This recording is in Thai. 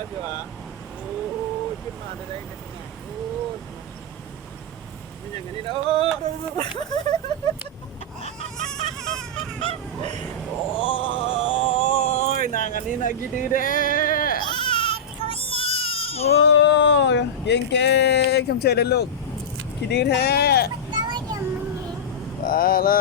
วใช่ปะโอ้ยขึ้นมาได้กันยังไงโอ้ยเป็นอย่างนี้นะโอ้โอ้ยนางอันนี้นะกี่ดื้อเด้โอ้ยเก่งเก่งชมเชยเลยลูกกี่ดื้อแท้มาละ